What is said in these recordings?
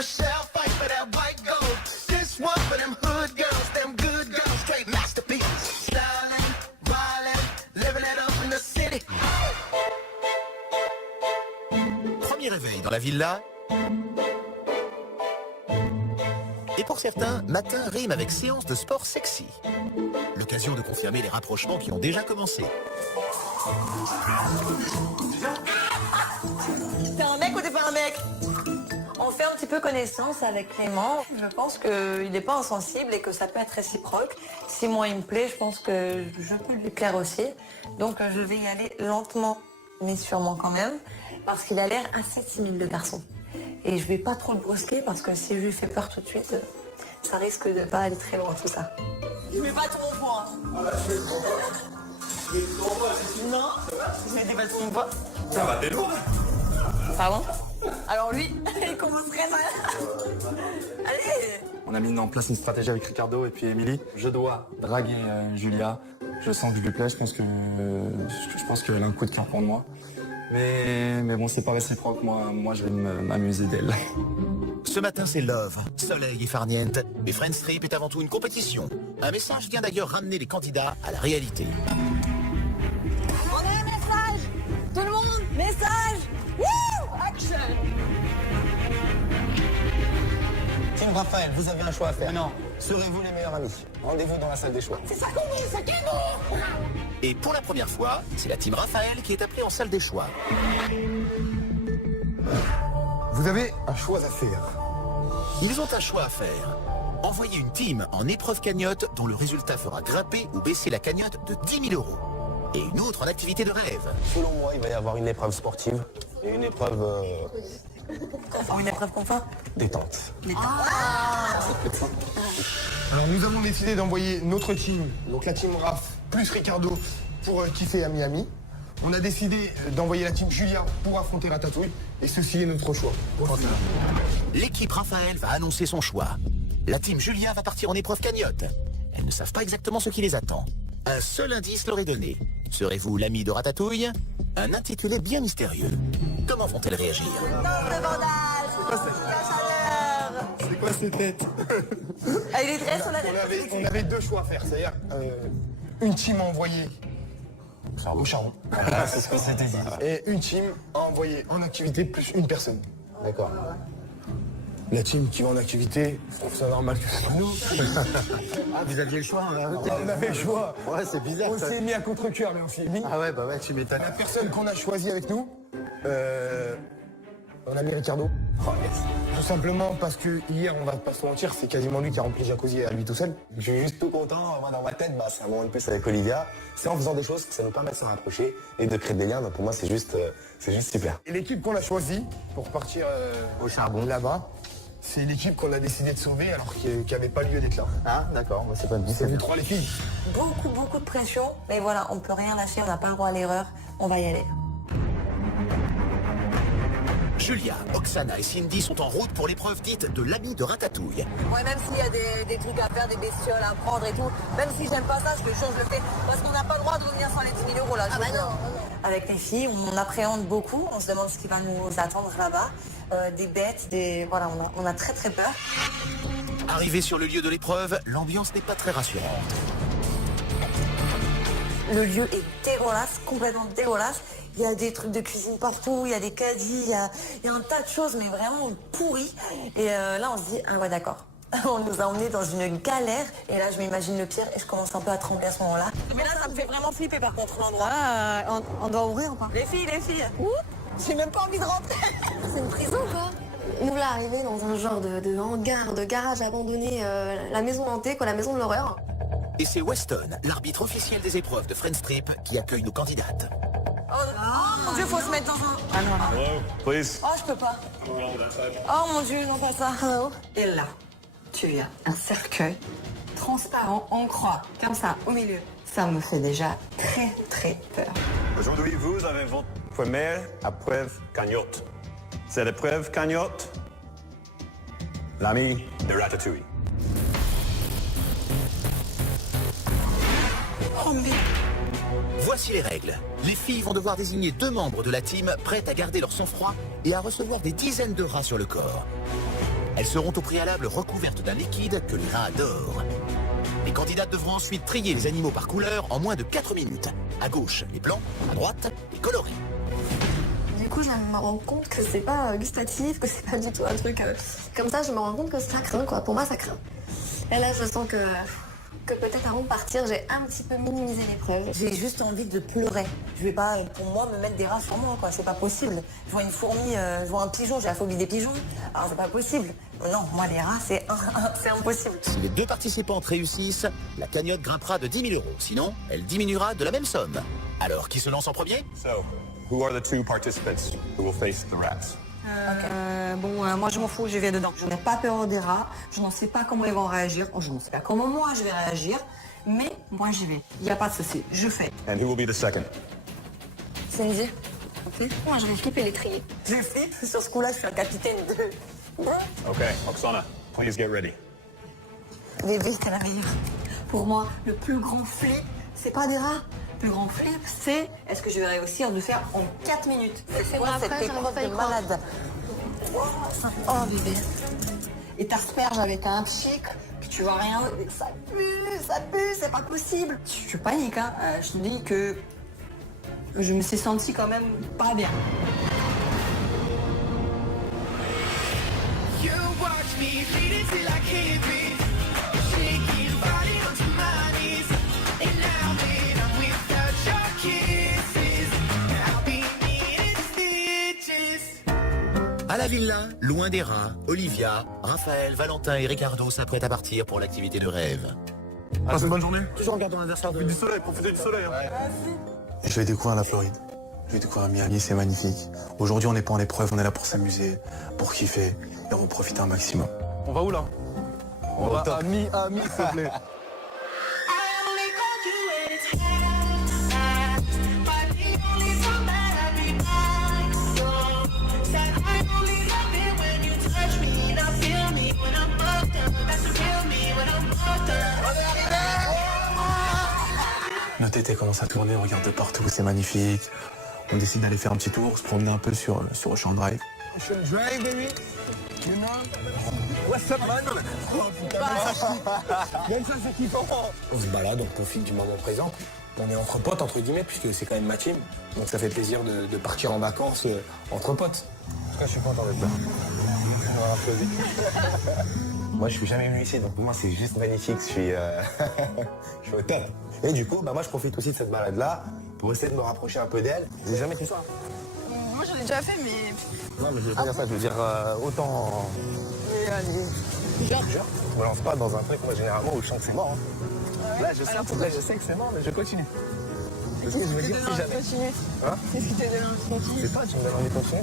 Michelle fight for that white gold. This one for them hood girls, them good girls, straight masterpieces. Styling, violent, living it up in the city. Premier réveil dans la villa. Et pour certains, matin rime avec séance de sport sexy. L'occasion de confirmer les rapprochements qui ont déjà commencé. T'es un mec ou t'es pas un mec? On fait un petit peu connaissance avec Clément. Je pense qu'il n'est pas insensible et que ça peut être réciproque. Si moi il me plaît, je pense que je peux lui plaire aussi. Donc je vais y aller lentement, mais sûrement quand même, parce qu'il a l'air assez timide, le garçon. Et je vais pas trop le brusquer parce que si je lui fais peur tout de suite, ça risque de pas aller très loin tout ça. Je mets pas tout mon poids. Non, je mets pas tout mon poids. Ça va, t'es lourd. Pardon? Alors lui, il commencerait mal. Allez! On a mis en place une stratégie avec Ricardo et puis Émilie. Je dois draguer Julia. Je sens que je lui plais, je pense qu'elle a un coup de cœur pour moi. Mais bon, c'est pas réciproque, moi je vais m'amuser d'elle. Ce matin, c'est love, soleil et farniente. Mais Friends Trip est avant tout une compétition. Un message vient d'ailleurs ramener les candidats à la réalité. On a un message! Tout le monde, message! Wouh! Action! Team Raphaël, vous avez un choix à faire. Non. Serez-vous les meilleurs amis? Rendez-vous dans la salle des choix. C'est ça qu'on dit, c'est qui nous? Et pour la première fois, c'est la team Raphaël qui est appelée en salle des choix. Vous avez un choix à faire. Ils ont un choix à faire. Envoyer une team en épreuve cagnotte dont le résultat fera grimper ou baisser la cagnotte de 10 000 €. Et une autre en activité de rêve. Selon moi, il va y avoir une épreuve sportive et une épreuve Une épreuve confort? détente. Alors nous avons décidé d'envoyer notre team, donc la team Raph plus Ricardo pour kiffer à Miami. On a décidé d'envoyer la team Julia pour affronter Ratatouille et ceci est notre choix. L'équipe Raphaël va annoncer son choix. La team Julia va partir en épreuve cagnotte. Elles ne savent pas exactement ce qui les attend. Un seul indice leur est donné. Serez-vous l'ami de Ratatouille? Un intitulé bien mystérieux. Comment vont-elles réagir? Le bandage! La chaleur! C'est quoi ces têtes? Ah, il est très sur la On avait deux choix à faire, c'est-à-dire une team à envoyer au charbon. C'est ce qu'on s'était dit. Et une team à envoyer en activité plus une personne. D'accord. La team qui va en activité, je trouve ça normal que ce soit nous. Ah, vous aviez le choix, hein. On avait le choix. Ouais, c'est bizarre. On s'est mis à contre-cœur, mais on s'est mis. Ah ouais, bah ouais, tu m'étonnes. La personne qu'on a choisie avec nous, on a mis Ricardo. Tout simplement parce que hier, on va pas se mentir, c'est quasiment lui qui a rempli Jacuzzi à lui tout seul. Je suis juste tout content. Moi, dans ma tête, c'est un moment de plus avec Olivia. C'est en faisant des choses que ça nous permet de se rapprocher et de créer des liens. Donc pour moi, c'est juste super. Et l'équipe qu'on a choisie pour partir Au charbon. là-bas, c'est l'équipe qu'on a décidé de sauver alors qu'il n'y avait pas lieu d'être là. Ah, d'accord. Moi, c'est pas C'est vous trois les filles. Beaucoup de pression, mais voilà, on peut rien lâcher, on n'a pas le droit à l'erreur, on va y aller. Julia, Oksana et Cindy sont en route pour l'épreuve dite de l'ami de Ratatouille. Ouais, même s'il y a des trucs à faire, des bestioles à prendre et tout, même si j'aime pas ça, je le change, je le fais. Parce qu'on n'a pas le droit de revenir sans les 10 000 € là. Ah bah non. Avec les filles, on appréhende beaucoup, on se demande ce qui va nous attendre là-bas. Des bêtes, voilà, on a très peur. Arrivé sur le lieu de l'épreuve, l'ambiance n'est pas très rassurante. Le lieu est dégueulasse, complètement dégueulasse. Il y a des trucs de cuisine partout, il y a des caddies, il y a un tas de choses, mais vraiment pourries. Et là, on se dit, ah ouais, d'accord. On nous a emmenés dans une galère. Et là, je m'imagine le pire et je commence un peu à trembler à ce moment-là. Mais là, ça me fait vraiment flipper par contre l'endroit. On doit ouvrir ou pas? Les filles. J'ai même pas envie de rentrer. C'est une prison, quoi. Nous voilà arrivés dans un genre de hangar, de garage abandonné, la maison hantée, quoi, la maison de l'horreur. Et c'est Weston, l'arbitre officiel des épreuves de Friends Trip, qui accueille nos candidates. Oh mon Dieu, faut se mettre dans un... Ah non. Hello, please. Oh, je peux pas. Oh mon Dieu, non pas ça. Et là, tu as un cercueil transparent en croix, comme ça, au milieu. Ça me fait déjà très peur. Aujourd'hui, vous avez votre première épreuve cagnotte. C'est l'épreuve cagnotte, l'ami de Ratatouille. Oh mais... Voici les règles. Les filles vont devoir désigner 2 membres de la team prêtes à garder leur sang-froid et à recevoir des dizaines de rats sur le corps. Elles seront au préalable recouvertes d'un liquide que les rats adorent. Les candidates devront ensuite trier les animaux par couleur en moins de 4 minutes. À gauche, les blancs, à droite, les colorés. Du coup, je me rends compte que c'est pas gustatif, que c'est pas du tout un truc comme ça. Je me rends compte que ça craint, quoi. Pour moi, ça craint. Et là, je sens que peut-être avant de partir, j'ai un petit peu minimisé l'épreuve. J'ai juste envie de pleurer. Je vais pas, pour moi, me mettre des rats sur moi, quoi. C'est pas possible. Je vois une fourmi, je vois un pigeon, j'ai la phobie des pigeons. Alors c'est pas possible. Non, moi les rats, c'est impossible. Si les deux participantes réussissent, la cagnotte grimpera de 10 000 €. Sinon, elle diminuera de la même somme. Alors, qui se lance en premier? So, who are the 2 participants who will face the rats? Moi je m'en fous, je vais dedans. Je n'ai pas peur des rats, je n'en sais pas comment ils vont réagir. Je ne sais pas comment moi je vais réagir, mais moi j'y vais. Il n'y a pas de souci, je fais. And who will be the second? Cindy, Moi, je vais flipper les trier. je flippe. Sur ce coup-là, je suis un capitaine de... Okay, Oksana, please get ready. Bébé, t'es la meilleure. Pour moi, le plus grand flip, c'est pas des rats. Le plus grand flip, c'est est-ce que je vais réussir de faire en 4 minutes. C'est quoi Après, cette j'arrive épreuve pas à y de croire. malade? Oh bébé. Et t'asperges avec un chic, puis tu vois rien. Ça pue, c'est pas possible. Je panique, hein. Je te dis que je me suis sentie quand même pas bien. You watch me bleed until I can't breathe. Shaking body onto my knees. And now when I'm without your kisses, I'll be needing stitches. À la villa, loin des rats, Olivia, Raphaël, Valentin et Ricardo s'apprêtent à partir pour l'activité de rêve. Passe une bonne journée. Toujours regarde ton adversaire Du soleil, profitez du soleil. Hein. Je vais découvrir la Floride. Je vais découvrir Miami, c'est magnifique. Aujourd'hui, on n'est pas en épreuve, on est là pour s'amuser, pour kiffer et en profiter un maximum. On va où là? On va à Miami, s'il te plaît. I only called you when it's hot, but the only time that I be mine. So said I only love it when you touch me. Now feel me when I'm fucked up. That's the real me when I'm fucked up. Notre été commence à tourner, on regarde de partout, c'est magnifique. On décide d'aller faire un petit tour, se promener un peu sur Ocean Drive. Ocean Drive, baby. You know? What's up, man? Même ça, c'est kiffant. On se balade, on profite du moment présent. On est entre potes, entre guillemets, puisque c'est quand même ma team. Donc ça fait plaisir de partir en vacances entre potes. En tout cas, je suis content d'être là. On va applaudir. Moi, je suis jamais venu ici, donc pour moi, c'est juste magnifique. Je suis au top. Et du coup, moi, je profite aussi de cette balade-là pour essayer de me rapprocher un peu d'elle. J'ai jamais fait ça. Moi j'en ai déjà fait, mais Non, mais je veux pas dire ça, je veux dire autant... Jure. Je me lance pas dans un truc, moi, généralement, où je sens que c'est mort. Hein. Là, je sais que c'est mort, mais je continue. C'est ce que je veux dire, si jamais... continue. Hein? Qu'est-ce qui t'a donné envie de continuer? C'est toi, tu me donnes envie de continuer.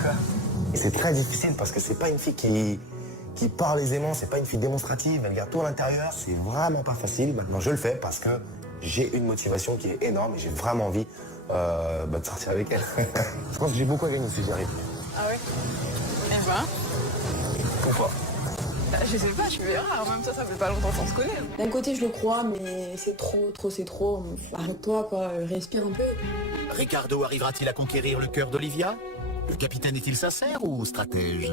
Quoi? Et c'est très difficile parce que c'est pas une fille qui parle aisément, c'est pas une fille démonstrative, elle garde tout à l'intérieur, c'est vraiment pas facile. Maintenant, je le fais parce que j'ai une motivation qui est énorme et j'ai vraiment envie de sortir avec elle. Je pense que j'ai beaucoup à gagner si j'y arrive. Ah ouais? Eh ben, Pourquoi? je sais pas, tu verras. En même temps, ça fait pas longtemps qu'on se connaît. D'un côté, je le crois, mais c'est trop, c'est trop. Arrête-toi, quoi. Respire un peu. Ricardo arrivera-t-il à conquérir le cœur d'Olivia? Le capitaine est-il sincère ou stratège?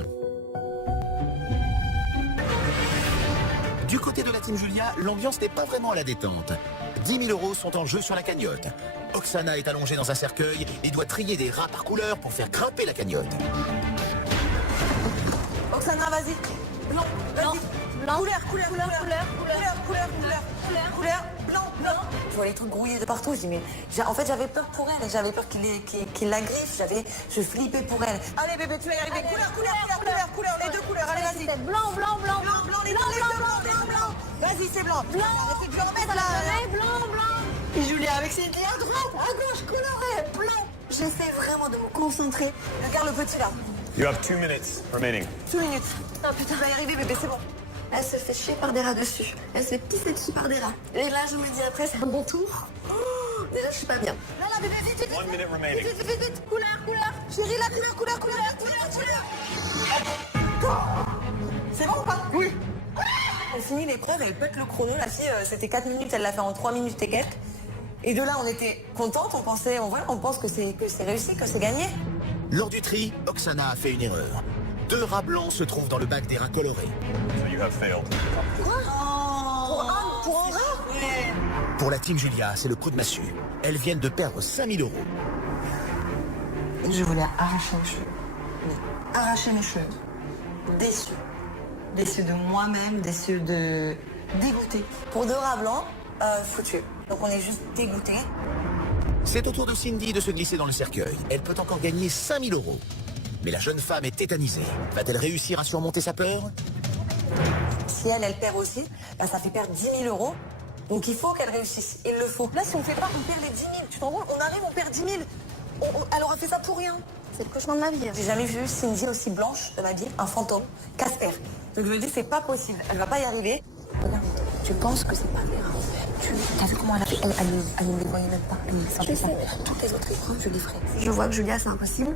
Du côté de la team Julia, l'ambiance n'est pas vraiment à la détente. 10 000 € sont en jeu sur la cagnotte. Oksana est allongée dans un cercueil et doit trier des rats par couleur pour faire grimper la cagnotte. Oksana, vas-y. Blanc, Blanc. couleur, blanc. Je vois les trucs grouillés de partout. Je dis, mais en fait, j'avais peur pour elle. J'avais peur qu'il la griffe. Je flippais pour elle. Allez, bébé, tu vas y arriver. Couleur. Les deux couleurs. Allez, vas-y. Blanc. Les deux blanc. Vas-y, c'est blanc. Arrêtez de remettre là. Blanc. Et Julia avec ses pieds à droite, à gauche, coloré, blanc. J'essaie vraiment de me concentrer. Regarde le petit là. You have 2 minutes remaining. 2 minutes. Ah putain, tu vas y arriver, bébé, c'est bon. Elle se fait chier par des rats dessus. Elle se fait pisser dessus par des rats. Et là, je me dis après, c'est un bon tour. Déjà, je suis pas bien. Là, bébé, vite. 1 minute remaining. Vite. Couleur. Chérie, la couleur. C'est bon ou pas? Oui. Elle finit l'épreuve, elle pète le chrono. La fille, c'était 4 minutes, elle l'a fait en 3 minutes et quelques. Et de là, on était contente, on pense que c'est réussi, que c'est gagné. Lors du tri, Oksana a fait une erreur. 2 rats blancs se trouvent dans le bac des rats colorés. So you have failed. Pour un rat? Pour la team Julia, c'est le coup de massue. Elles viennent de perdre 5000 €. Je voulais arracher mes cheveux. Mais arracher mes cheveux. Déçue. Déçue de moi-même, déçue de... dégoûtée. Pour 2 rats blancs, foutu. Donc on est juste dégoûtés. C'est au tour de Cindy de se glisser dans le cercueil. Elle peut encore gagner 5000 €. Mais la jeune femme est tétanisée. Va-t-elle réussir à surmonter sa peur? Si elle perd aussi, bah, ça fait perdre 10 000 €. Donc il faut qu'elle réussisse. Il le faut. Là, si on fait pas, on perd les 10 000. Tu t'en rends compte? On arrive, on perd 10 000. Elle aura fait ça pour rien. C'est le cauchemar de ma vie. J'ai jamais vu Cindy aussi blanche de ma vie, un fantôme, Casper. Donc je me dis, c'est pas possible. Elle va pas y arriver. Regarde, tu penses que c'est pas vrai. T'as vu comment elle a fait? Elle ne les voyait même pas. Elle savait pas. Toutes les autres épreuves, je les ferai. Je vois que Julia, c'est impossible.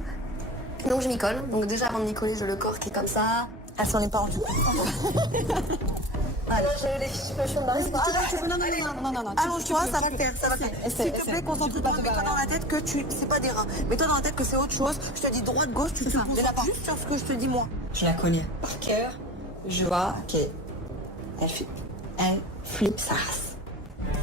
Donc je m'y colle. Donc déjà, avant de m'y coller, j'ai le corps qui est comme ça. Elle s'en est pas rendue compte. Allez, j'ai les fiches de Non. Allonge-toi, ça va le faire, ça va le faire. S'il te plaît, concentre-toi, mets-toi dans la tête que c'est pas des rats. Mets-toi dans la tête que c'est autre chose. Je te dis droite, gauche, tu te concentres juste sur ce que je te dis moi. Je la connais par cœur. Je vois qu'elle flippe sa race.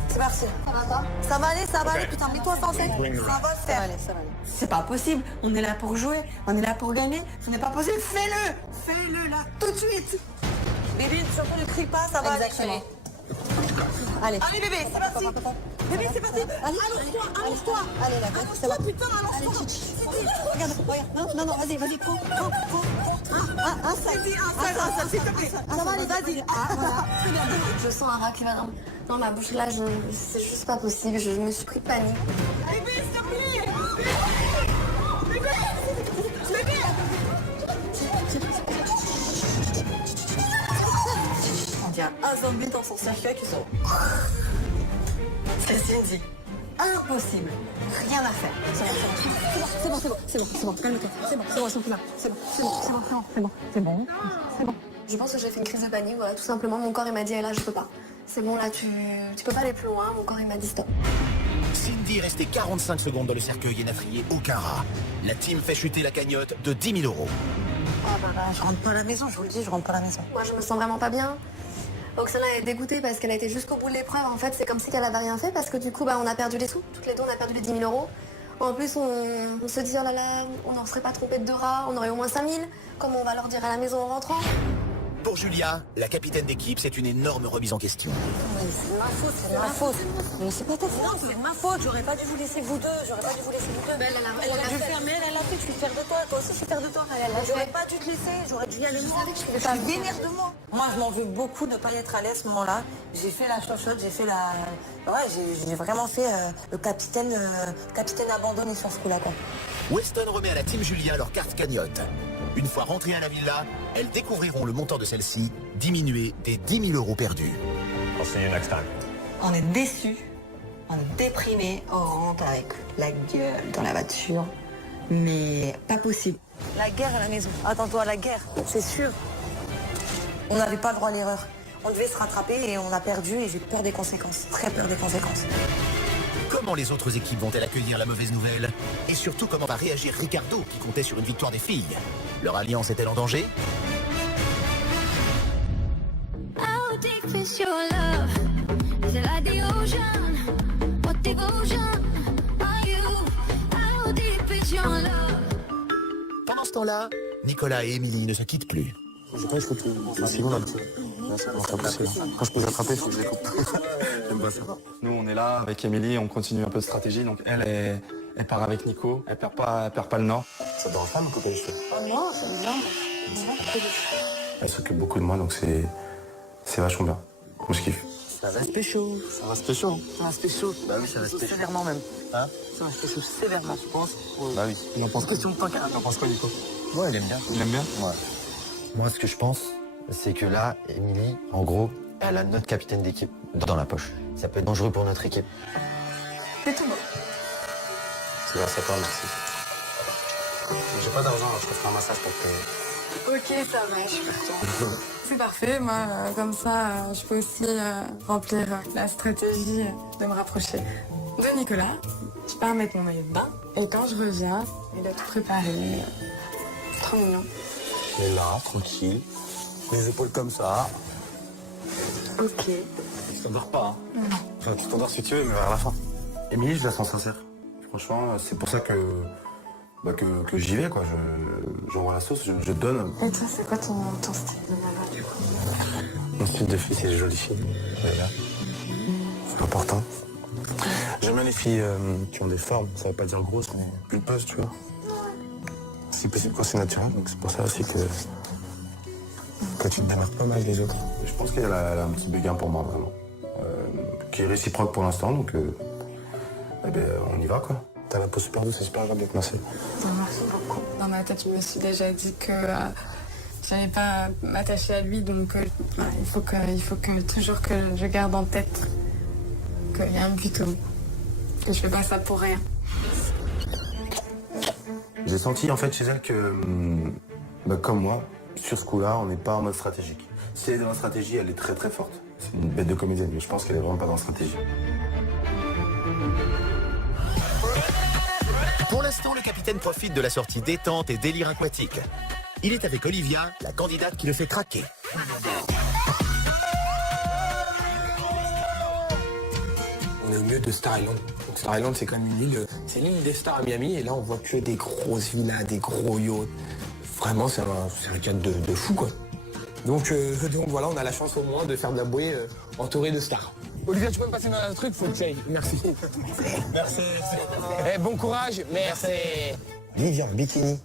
C'est parti. Ça va pas? Ça va aller, putain, mets-toi sans tête. Ça va le faire. Ça va aller. C'est pas possible. On est là pour jouer, on est là pour gagner. Ce n'est pas possible. Fais-le là, tout de suite. Bébé, surtout ne crie pas, ça va aller. Allez. Allez bébé, c'est parti. Bébé, c'est parti. Allonge-toi. Allez là, c'est bon. Putain, allonge-toi. Regarde. Non, vas-y, prends. Un seul, s'il te plaît. Ça va, allez, vas-y. Voilà. Je sens un rat qui va dans ma bouche. Là, c'est juste pas possible. Je me suis pris de panique. Bébé, s'il te plaît. Bébé. Il y a un zombie dans son cercueil qui sont... C'est Cindy. Impossible. Rien à faire. C'est bon. Calme-toi. C'est bon. Je pense que j'ai fait une crise de panique. Voilà, tout simplement, mon corps il m'a dit, là, je peux pas. C'est bon, là, tu peux pas aller plus loin. Mon corps il m'a dit stop. Cindy est restée 45 secondes dans le cercueil et n'a trié aucun rat. La team fait chuter la cagnotte de 10 000 €. Je rentre pas à la maison, je vous le dis, je rentre pas à la maison. Moi, je me sens vraiment pas bien. Oksana est dégoûtée parce qu'elle a été jusqu'au bout de l'épreuve. En fait, c'est comme si qu'elle avait rien fait parce que du coup, on a perdu les sous. Toutes les deux, on a perdu les 10 000 €. En plus, on se dit, oh là là, on n'en serait pas trompé de 2 rats, on aurait au moins 5 000. Comment on va leur dire à la maison en rentrant? Pour Julia, la capitaine d'équipe, c'est une énorme remise en question. C'est ma faute. Mais c'est pas ta faute. Non, c'est ma faute. J'aurais pas dû vous laisser vous deux. Elle a dû faire, mais elle a fait. Je suis fière de toi. Toi aussi, je suis fière de toi. J'aurais pas dû te laisser. J'aurais dû y aller moi. Je suis vénère de moi. Moi, je m'en veux beaucoup de ne pas y être allée à ce moment-là. J'ai fait la chochotte, j'ai fait la... Ouais, j'ai vraiment fait le capitaine abandonné sur ce coup-là, quoi. Weston remet à la team Julia leur carte cagnotte. Une fois rentrées à la villa, elles découvriront le montant de celle-ci diminué des 10 000 € perdus. I'll see you next time. On est déçus, on est déprimés, on rentre avec la gueule dans la voiture, mais pas possible. La guerre à la maison. Attends-toi, la guerre, c'est sûr. On n'avait pas le droit à l'erreur. On devait se rattraper et on a perdu et j'ai peur des conséquences, très peur des conséquences. Comment les autres équipes vont-elles accueillir la mauvaise nouvelle? Et surtout, comment va réagir Ricardo, qui comptait sur une victoire des filles? Leur alliance est-elle en danger? How deep is your love? Is it like the ocean? What devotion are you? How deep is your love? Pendant ce temps-là, Nicolas et Émilie ne se quittent plus. J'ai pas les photos. C'est bon, là. Quand je peux les attraper, il faut que je les coupe. J'aime pas ça. Nous, on est là avec Émilie, on continue un peu de stratégie. Donc, elle part avec Nico. Elle perd pas le nord. Ça te dérange pas de me couper les cheveux? Non, c'est bien. Elle s'occupe beaucoup de moi, donc c'est vachement bien. Moi, je kiffe. Ça va pécho. Ça va se pécho. Ça va pécho. Bah oui, ça va se pécho. Sévèrement même. Hein? Ça va pécho sévèrement, je pense. Bah oui. Il en pense quoi? Question de temps carrément. T'en penses quoi, Nico? Ouais, elle aime bien. Il aime bien? Ouais. Moi, ce que je pense, c'est que là, Émilie, en gros, elle a notre capitaine d'équipe dans la poche. Ça peut être dangereux pour notre équipe. C'est tout beau. C'est grâce à toi, merci. J'ai pas d'argent, alors je te ferai un massage pour que... Ok, ça va, je suis contente. C'est parfait, moi, comme ça, je peux aussi remplir la stratégie de me rapprocher de Nicolas. Je pars mettre mon maillot de bain, et quand je reviens, il a tout préparé. Trop mignon. On est là, tranquille. Les épaules comme ça. Ok. Tu t'endors pas, hein. Non. Enfin, tu t'endors si tu veux, mais vers la fin. Émilie, je la sens sincère. Franchement, c'est pour ça que j'y vais, quoi. J'envoie la sauce, je donne. Et toi, c'est quoi ton style de nana, du coup? Mon style de fille, c'est les jolies filles. Voilà. C'est important. J'aime bien les filles qui ont des formes. Ça veut pas dire grosses, mais pulpeuses, tu vois. Si possible, quand c'est naturel. Donc c'est pour ça aussi que tu te démarques pas mal des autres. Je pense qu'elle a un petit béguin pour moi, vraiment. Qui est réciproque pour l'instant, donc on y va, quoi. T'as la peau super douce, c'est super agréable d'être massé. Merci beaucoup. Dans ma tête, je me suis déjà dit que j'allais pas m'attacher à lui, donc il faut que toujours que je garde en tête qu'il y a un but au bout. Que je fais pas ça pour rien. J'ai senti en fait chez elle que, comme moi, sur ce coup-là, on n'est pas en mode stratégique. Si elle est dans la stratégie, elle est très très forte. C'est une bête de comédienne, mais je pense qu'elle est vraiment pas dans la stratégie. Pour l'instant, le capitaine profite de la sortie détente et délire aquatique. Il est avec Olivia, la candidate qui le fait craquer. On est au milieu de Star Island. Donc Star Island, c'est comme une île, c'est l'île des stars à Miami, et là on voit que des grosses villas, des gros yachts. Vraiment, c'est un cadre de fou, quoi. Donc voilà, on a la chance au moins de faire de la bouée entourée de stars. Olivia, tu peux me passer dans un truc, faut que tu ailles. Merci. Merci. Bon courage, merci. Olivia en bikini.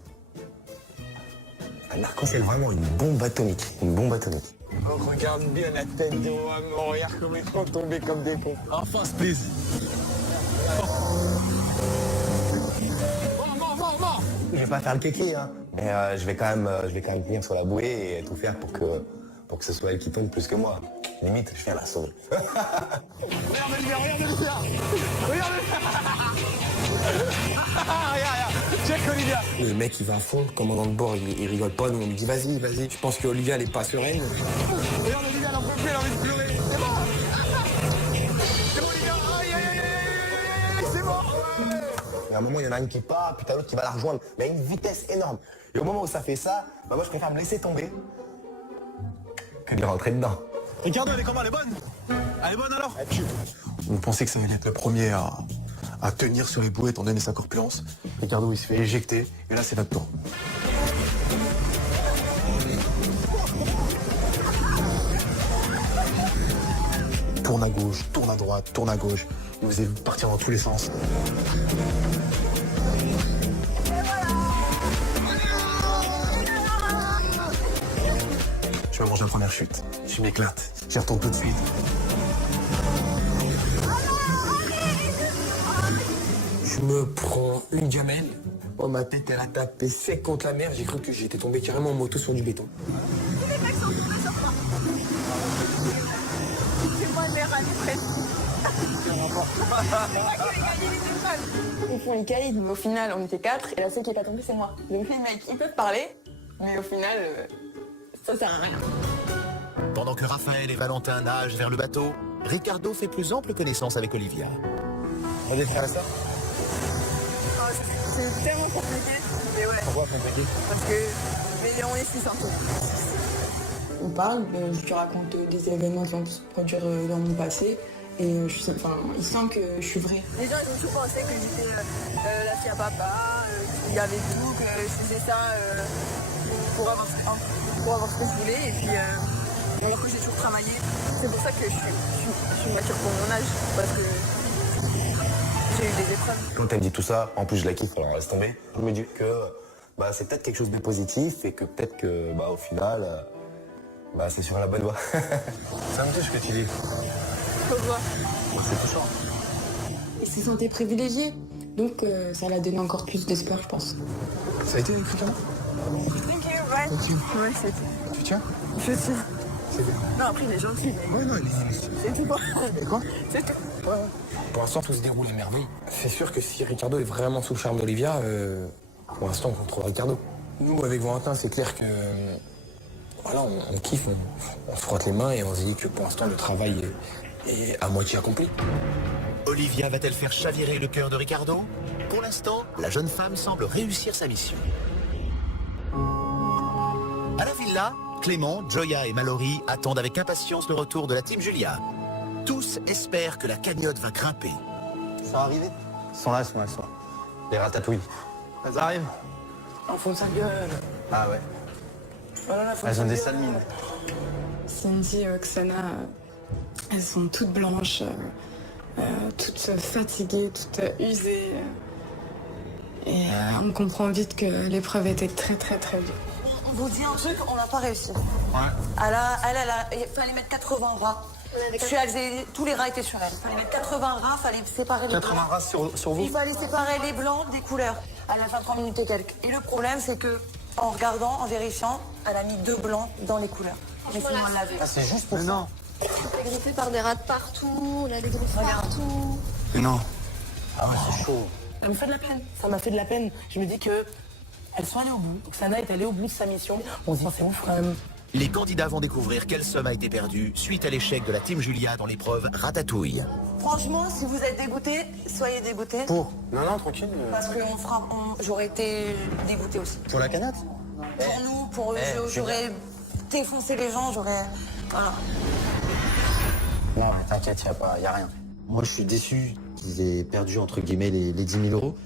Elle marque-en-ciel vraiment une bombe atomique. Une bombe atomique. Oh, regarde bien la tête de maman, regarde comment ils sont tombés comme des cons. Enfin, ce plaisir. Je vais pas faire le kéké, hein. Mais je vais quand même tenir sur la bouée et tout faire pour que ce soit elle qui tombe plus que moi. Limite, je viens la sauver. Regarde Olivia, regarde Olivia. Regarde Regarde, check Olivia. Le mec il va à fond, le commandant de bord il rigole pas, nous on lui dit vas-y. Je pense qu'Olivia elle est pas sereine. Regarde Olivia, elle en peut plus, elle a envie de pleurer. C'est bon. C'est bon Olivia, aïe, c'est bon. Et à un moment, il y en a une qui part, puis t'as l'autre qui va la rejoindre. Mais à une vitesse énorme. Et au moment où ça fait ça, moi je préfère me laisser tomber que de rentrer dedans. Ricardo, elle est comment? Elle est bonne? Elle est bonne alors? Vous pensez que ça va être le premier à tenir sur les bouées étant donné sa corpulence? Ricardo, il se fait éjecter, et là c'est notre tour. Tourne à gauche, tourne à droite, tourne à gauche. Vous allez partir dans tous les sens. Je vais manger la première chute. Je m'éclate. J'y retourne tout de suite. Je me prends une gamelle. Oh, ma tête, elle a tapé sec contre la mer. J'ai cru que j'étais tombé carrément en moto sur du béton. C'est moi les rallyes presque. Ils font une qualif, mais au final on était 4 et la seule qui est pas tombée c'est moi. Donc les mecs ils peuvent parler, mais au final ça sert à rien. Pendant que Raphaël et Valentin nagent vers le bateau, Ricardo fait plus ample connaissance avec Olivia. On est frères et sœurs? C'est tellement compliqué, mais ouais. Pourquoi compliqué? Parce que mais on est 6 en tout. On parle, je lui raconte des événements qui vont se produire dans mon passé. Et il sent que je suis vraie. Les gens ils ont toujours pensé que j'étais la fille à papa, qu'il y avait tout, que je faisais ça pour avoir ce que je voulais. Et puis alors que j'ai toujours travaillé. C'est pour ça que je suis mature pour mon âge. Parce que j'ai eu des épreuves. Quand elle me dit tout ça, en plus je la kiffe, alors laisse tomber. Je me dis que c'est peut-être quelque chose de positif et que peut-être que au final, c'est sur la bonne voie. Ça me touche ce que tu dis. Pourquoi? C'est touchant. Il se sentait privilégié, donc ça l'a donné encore plus d'espoir, je pense. Ça a été écrit comment? Ouais, c'était. Tu tiens? Je tiens. Non, après il est gentil. Ouais, non, C'est tout. Et quoi? C'est tout. Ouais. Pour l'instant, tout se déroule à merveille. C'est sûr que si Ricardo est vraiment sous le charme d'Olivia, pour l'instant, on contrôle Ricardo. Nous, avec Valentin, c'est clair que voilà, on kiffe, on se frotte les mains et on se dit que pour l'instant, le travail est à moitié accompli. Olivia va-t-elle faire chavirer le cœur de Ricardo? Pour l'instant, la jeune femme semble réussir sa mission. villa, Clément, Joya et Mallory attendent avec impatience le retour de la team Julia. Tous espèrent que la cagnotte va grimper. Ça va arriver? Ils sont là. Les ratatouilles. Elles arrivent. On fout sa gueule. Ah ouais. Voilà, Elles ont des sales mines. Cindy, Oksana, elles sont toutes blanches, toutes fatiguées, toutes usées. Et on comprend vite que l'épreuve était très très très dure. On vous dit un truc, on n'a pas réussi. Il fallait mettre 80 rats. Tous les rats étaient sur elle. Il fallait mettre 80 rats, il fallait séparer les 80 blancs. rats sur vous? Il fallait séparer les blancs des couleurs. Elle a fait 3 minutes et quelques. Et le problème, c'est que en regardant, en vérifiant, elle a mis 2 blancs dans les couleurs. Mais sinon, elle l'a vu. Ah, c'est juste pour ça. On est griffé par des rats de partout, on a des griffes partout. Mais non. Ah ouais, c'est chaud. Ça me fait de la peine. Ça m'a fait de la peine. Je me dis que elles sont allées au bout. Oksana est allée au bout de sa mission. On se dit, c'est ouf quand même. Les candidats vont découvrir quelle somme a été perdue suite à l'échec de la team Julia dans l'épreuve Ratatouille. Franchement, si vous êtes dégoûtés, soyez dégoûtés. Pour? Non, tranquille. Parce que j'aurais été dégoûtée aussi. Pour la canette? Pour nous, pour eux, j'aurais défoncé les gens, j'aurais... Voilà. Non, mais t'inquiète, y a rien. Moi, je suis déçu qu'ils aient perdu, entre guillemets, les 10 000 euros.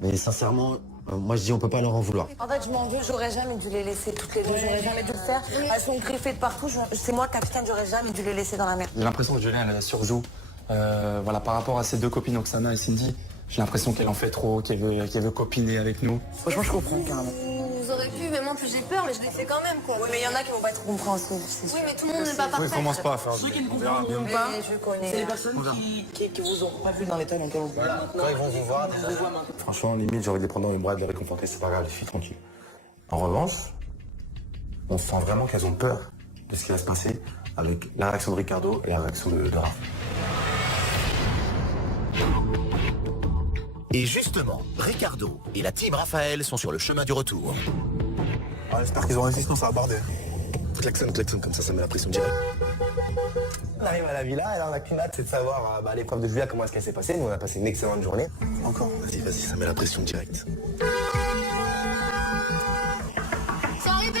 Mais sincèrement, moi, je dis on peut pas leur en vouloir. En fait, je m'en veux, j'aurais jamais dû les laisser toutes les deux, j'aurais jamais dû le faire. Elles sont griffées de partout, c'est moi le capitaine, j'aurais jamais dû les laisser dans la mer. J'ai l'impression que Julien, elle surjoue. Voilà, par rapport à ses deux copines, Oksana et Cindy, j'ai l'impression qu'elle en fait trop, qu'elle veut copiner avec nous. Franchement, je comprends carrément. Vous aurez pu, mais moi, en plus j'ai peur, mais je l'ai fait quand même, quoi. Oui, mais il y en a qui vont pas être compréhensifs, c'est sûr. Oui, mais tout le monde n'est pas parfait. commence pas à faire. Ceux qui ne comprennent pas, Je connais. c'est les personnes qui vous ont pas vu dans l'état dans lequel vous Voilà, quand ils vont vous voir, franchement, limite, j'ai envie de les prendre dans mes bras et de les réconforter. C'est pas grave, les filles, tranquille. En revanche, on sent vraiment qu'elles ont peur de ce qui va se passer avec la réaction de Ricardo et la réaction de Raph. Et justement, Ricardo et la team Raphaël sont sur le chemin du retour. Ah, j'espère qu'ils ont réussi, sinon ça va barder. Klaxon, comme ça met la pression directe. On arrive à la villa et là, on a qu'une hâte, c'est de savoir l'épreuve de Julia, comment est-ce qu'elle s'est passée. Nous, on a passé une excellente journée. Encore? Vas-y, ça met la pression directe. C'est arrivé.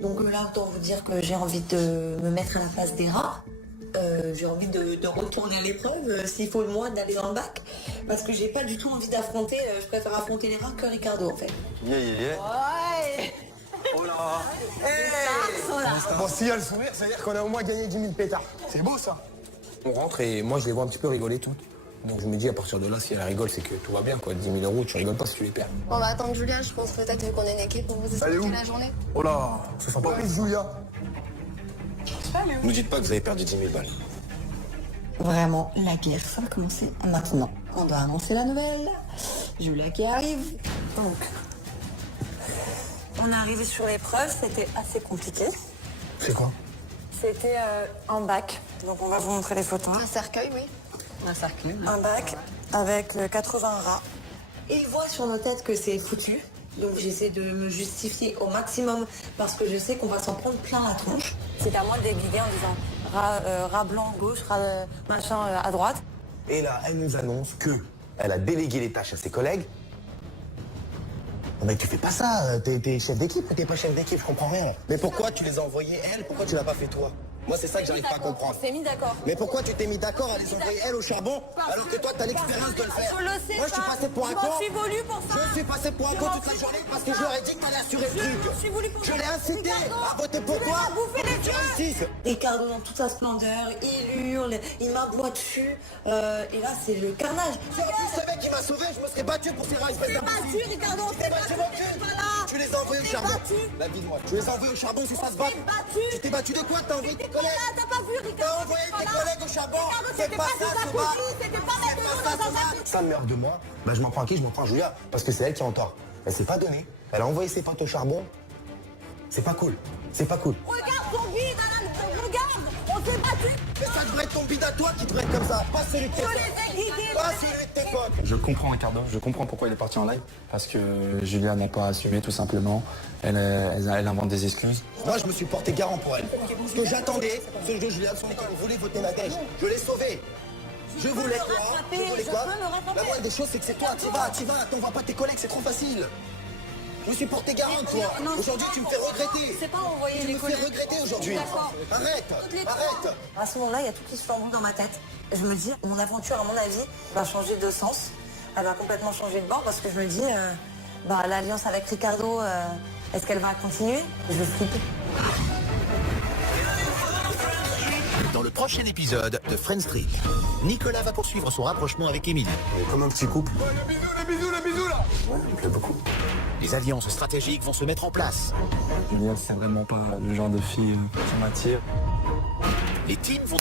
Donc là, autant vous dire que j'ai envie de me mettre à la place des rats. J'ai envie de retourner à l'épreuve, s'il faut moi d'aller dans le bac, parce que j'ai pas du tout envie d'affronter, je préfère affronter les rats que Ricardo en fait. Yeah. Ouais. Oh là. Bon, s'il y a le sourire, ça veut dire qu'on a au moins gagné 10 000 pétards. C'est beau ça. On rentre et moi, je les vois un petit peu rigoler toutes. Donc je me dis, à partir de là, si elle rigole, c'est que tout va bien, quoi. 10 000 euros, tu rigoles pas si tu les perds. On va attendre Julia, je pense peut-être qu'on est une équipe pour vous Elle est expliquer où la journée. Oh là, ça sent pas. Plus Julia. Nous dites pas que vous avez perdu 10 000 balles. Vraiment, la guerre, ça va commencer maintenant. On doit annoncer la nouvelle. Julia qui arrive. Donc, on est arrivé sur l'épreuve, c'était assez compliqué. C'est quoi? C'était en bac, donc on va vous montrer les photos. Un cercueil, oui. Un bac avec 80 rats. Et ils voient sur nos têtes que c'est foutu. Donc j'essaie de me justifier au maximum parce que je sais qu'on va s'en prendre plein la tronche. C'est à moi de les guider en disant rat blanc gauche, rat machin à droite. Et là, elle nous annonce que elle a délégué les tâches à ses collègues. Non mais tu fais pas ça, t'es chef d'équipe ou t'es pas chef d'équipe, je comprends rien. Mais pourquoi tu les as envoyées elles, pourquoi tu l'as pas fait toi? Moi c'est ça que j'arrive pas à comprendre. On s'est mis d'accord. Mais pourquoi tu t'es mis d'accord à les envoyer elles au charbon alors que toi t'as l'expérience de le faire? Je le sais. Moi je suis passé pour un con. Je suis voulu pour ça. Je suis passé pour un con toute la journée parce que je leur ai dit que t'allais assurer le truc. Je l'ai incité à voter pour toi. Ricardo dans toute sa splendeur, il hurle, il m'aboie dessus. Et là c'est le carnage. Si en plus ce mec qui m'a sauvé, je me serais battu pour ces rats. T'es battu, Ricardo, t'es battu. Tu les as envoyés au charbon. La vie de moi. Tu les as envoyés au charbon, c'est ça se bat. Tu t'es battu de quoi? T'as envoyé tes collègues? T'as pas vu, Ricardo? T'as envoyé tes collègues au charbon. C'est pas ça, se battre. C'était pas mettre de l'eau dans un sac. Ça meurt de moi. Bah je m'en prends à qui? Je m'en prends à Julia. Parce que c'est elle qui est en tort. Elle s'est pas donnée. Elle a envoyé ses potes au charbon. C'est pas cool. C'est pas cool. Regarde ton bide, Alan, regarde, on s'est battu. Mais ça devrait être ton bide à toi qui devrait être comme ça. Pas celui de tes Je potes. les ai guidés. Pas celui de tes potes. Je comprends Ricardo, je comprends pourquoi il est parti en live. Parce que Julia n'a pas assumé tout simplement. Elle invente des excuses. Moi, je me suis porté garant pour elle. Ce que j'attendais, ce jeu Julia, son équipe voulait voter Nadège. Je l'ai sauvé. Je voulais quoi? Je voulais quoi? La moindre des choses, c'est que c'est toi. T'y vas. T'envoies pas tes collègues, c'est trop facile. Je suis porté garant, toi. Non, Aujourd'hui, tu me fais regretter. C'est pas envoyer Tu les me fais collègues. regretter aujourd'hui. D'accord. Arrête, arrête. À ce moment-là, il y a tout qui se chamboule dans ma tête. Je me dis, mon aventure, à mon avis, va changer de sens. Elle va complètement changer de bord parce que je me dis, l'alliance avec Ricardo, est-ce qu'elle va continuer? Je flippe. Dans le prochain épisode de Friend Street, Nicolas va poursuivre son rapprochement avec Émilie. On est comme un petit couple. Le bisou là. Ouais, il me plaît beaucoup. Les alliances stratégiques vont se mettre en place. Julia, c'est vraiment pas le genre de fille qui m'attire. Les teams vont